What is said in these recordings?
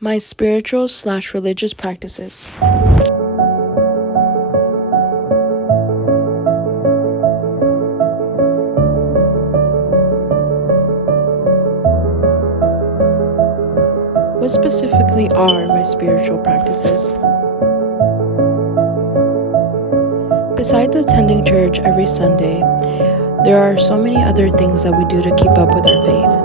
My spiritual/religious practices. What specifically are my spiritual practices? Besides attending church every Sunday, there are so many other things that we do to keep up with our faith.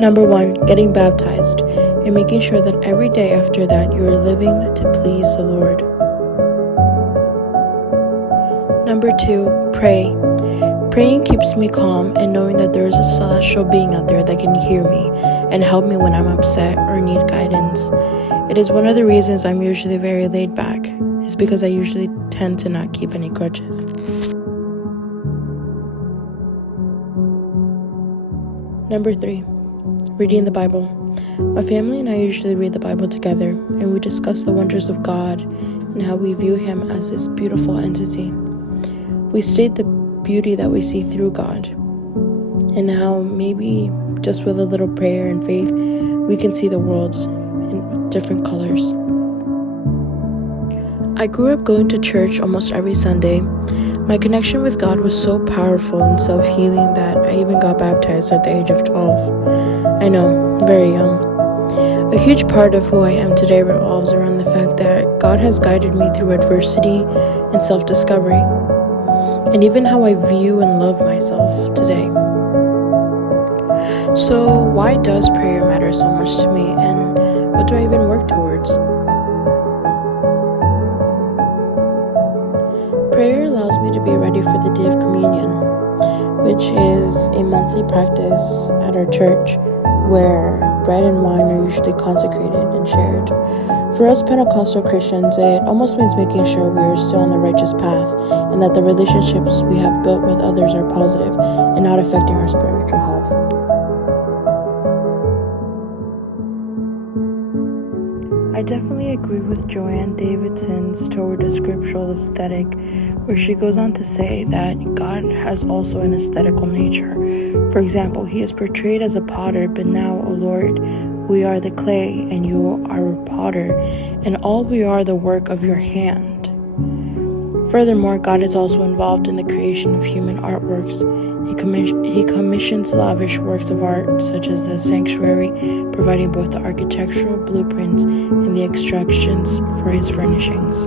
Number 1, getting baptized, and making sure that every day after that you are living to please the Lord. Number 2, pray. Praying keeps me calm and knowing that there is a celestial being out there that can hear me and help me when I'm upset or need guidance. It is one of the reasons I'm usually very laid back, is because I usually tend to not keep any grudges. Number 3, reading the Bible. My family and I usually read the Bible together, and we discuss the wonders of God and how we view Him as this beautiful entity. We state the beauty that we see through God, and how maybe just with a little prayer and faith, we can see the world in different colors. I grew up going to church almost every Sunday. My connection with God was so powerful and self-healing that I even got baptized at the age of 12. I know, very young. A huge part of who I am today revolves around the fact that God has guided me through adversity and self-discovery, and even how I view and love myself today. So why does prayer matter so much to me, and what do I even work towards? Prayer allows me to be ready for the Day of Communion, which is a monthly practice at our church where bread and wine are usually consecrated and shared. For us Pentecostal Christians, it almost means making sure we are still on the righteous path and that the relationships we have built with others are positive and not affecting our spiritual health. I definitely agree with Joanne Davidson's toward a scriptural aesthetic, where she goes on to say that God has also an aesthetical nature. For example, He is portrayed as a potter, but now, O Lord, we are the clay, and you are a potter, and all we are the work of your hand. Furthermore, God is also involved in the creation of human artworks. He commissions lavish works of art, such as the sanctuary, providing both the architectural blueprints and the instructions for His furnishings.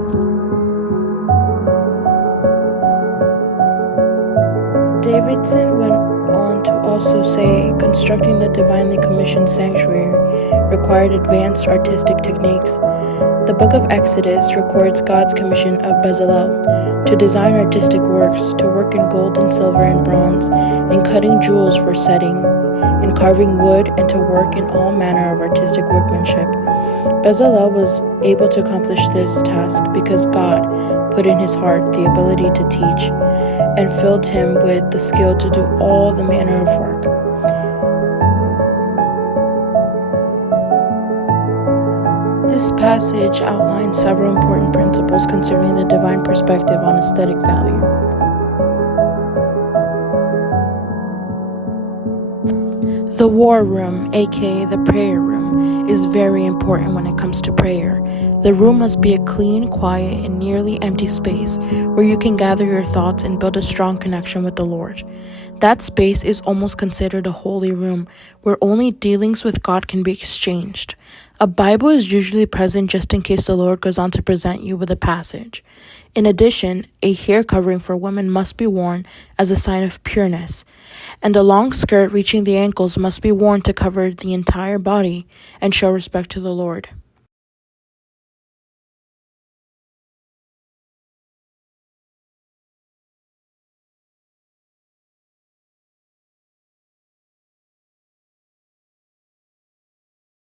Davidson went on to also say constructing the divinely commissioned sanctuary required advanced artistic techniques. The book of Exodus records God's commission of Bezalel to design artistic works, to work in gold and silver and bronze, in cutting jewels for setting, in carving wood, and to work in all manner of artistic workmanship. Bezalel was able to accomplish this task because God put in his heart the ability to teach and filled him with the skill to do all the manner of work. This passage outlines several important principles concerning the divine perspective on aesthetic value. The war room, aka the prayer room, is very important when it comes to prayer. The room must be a clean, quiet, and nearly empty space where you can gather your thoughts and build a strong connection with the Lord. That space is almost considered a holy room where only dealings with God can be exchanged. A Bible is usually present just in case the Lord goes on to present you with a passage. In addition, a hair covering for women must be worn as a sign of pureness, and a long skirt reaching the ankles must be worn to cover the entire body and show respect to the Lord.